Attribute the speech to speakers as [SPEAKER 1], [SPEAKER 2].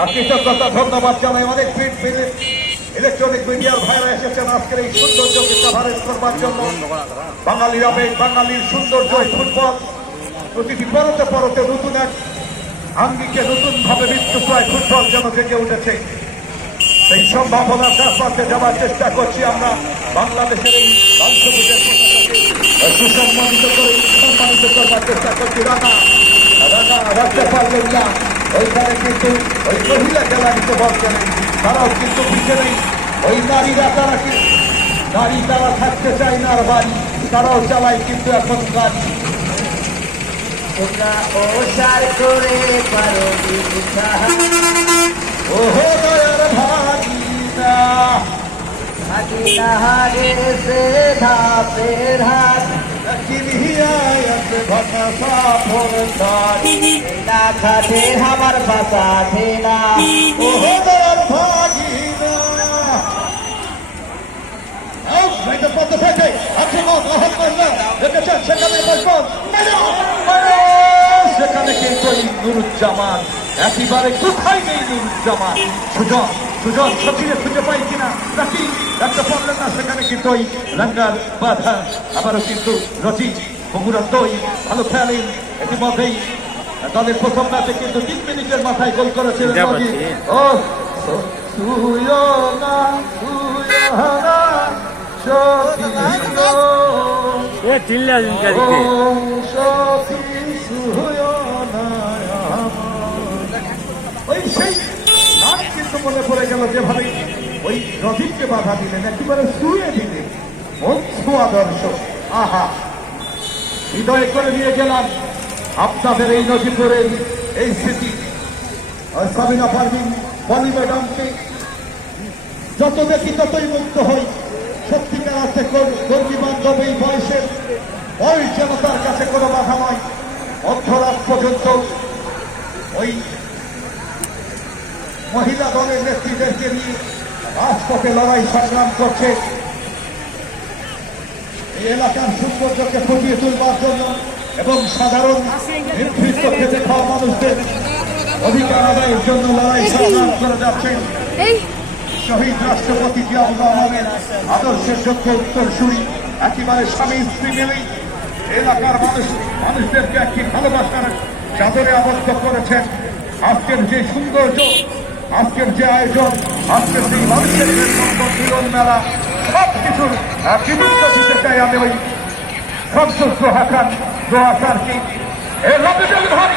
[SPEAKER 1] আর কৃতজ্ঞতা ধন্যবাদ জানাই অনেক ইলেকট্রনিক মিডিয়ার ভাইরা এসেছেন আজকের এই সৌন্দর্যকে কাভারেজ করবার জন্য বাঙালির আবেগ বাঙালির সৌন্দর্য ফুটবল প্রতিটি পরতে পরতে নতুন এক আঙ্গিকে নতুন ভাবে মৃত্যুপ্রায় ফুটবল যেন জেগে উঠেছে সেই সম্ভাবনার কাছে যাওয়ার চেষ্টা করছি আমরা বাংলাদেশের এই লাল সুসম্মানিত করে সম্মানিত করবার চেষ্টা করছি রানা রানা রাখতে পারলেন না ওইখানে কিন্তু ওই মহিলা খেলাড়িতে বলতে নেই তারাও কিন্তু পিছে নেই। ওই নারীরা তারা কি নারী তারা থাকতে চায় না আর বাড়ি। তারাও চালায় কিন্তু এখন গাড়ি
[SPEAKER 2] তোমরা ওসার করে পারো বিছা
[SPEAKER 1] ওহো দয়ার ভাগিনা।
[SPEAKER 2] হারে সে
[SPEAKER 1] চিনিয়ায়ত ভটসা ফোরতারি সেখানে কিন্তু এই নুরুজ্জামান একেবারে কোথায় নেই নুরুজ্জামান সুজন সুজন সচিনে খুঁজে পাই কিনা নাকি রাখতে পারলেন না সেখানে কিন্তু ওই রাঙ্গার বাধা, আবারও কিন্তু রজি বগুড়ার দই ভালো খেলেন ইতিমধ্যেই দলের প্রথম ম্যাচে কিন্তু তিন মিনিটের মাথায় গোল করেছিলেন। ও
[SPEAKER 3] চিল্লা
[SPEAKER 1] সুয়না ওই সেই নাম কিন্তু মনে পড়ে গেল যেভাবে ওই রজিককে বাধা দিলেন একেবারে শুয়ে দিলেন। আদর্শ। আহা। হৃদয় করে নিয়ে গেলাম আপনাদের এই নজিপুরের এই স্মৃতি সাবিনা পারভিন বলি ম্যাডামকে, যত দেখি ততই মুক্ত হই। সত্যিকার আছে কর্মী বান্ধব এই বয়সের। বয়স যেন তার কাছে কোনো বাধা নয় অর্ধরাত পর্যন্ত ওই মহিলা দলের নেত্রীদেরকে নিয়ে রাজপথে লড়াই সংগ্রাম করছে। এলাকার সৌন্দর্যকে ফুটিয়ে তুলবার জন্য এবং সাধারণ নির্দিষ্ট খেতে খাওয়া মানুষদের অধিকার আদায়ের জন্য লড়াই করে যাচ্ছেন শহীদ রাষ্ট্রপতি জিয়াউর রহমানের আদর্শের যোগ্য উত্তরসূরি একেবারে স্বামী স্ত্রী মিলেই এলাকার মানুষ মানুষদেরকে একটি ভালোবাসার চাদরে আবদ্ধ করেছেন। আজকের যে সৌন্দর্য আজকের যে আয়োজন আজকের যে মানুষের মিলন মেলা সব কিছুর কৃতিত্ব দিতে চাই আমি ওই এ রবিজল ভাই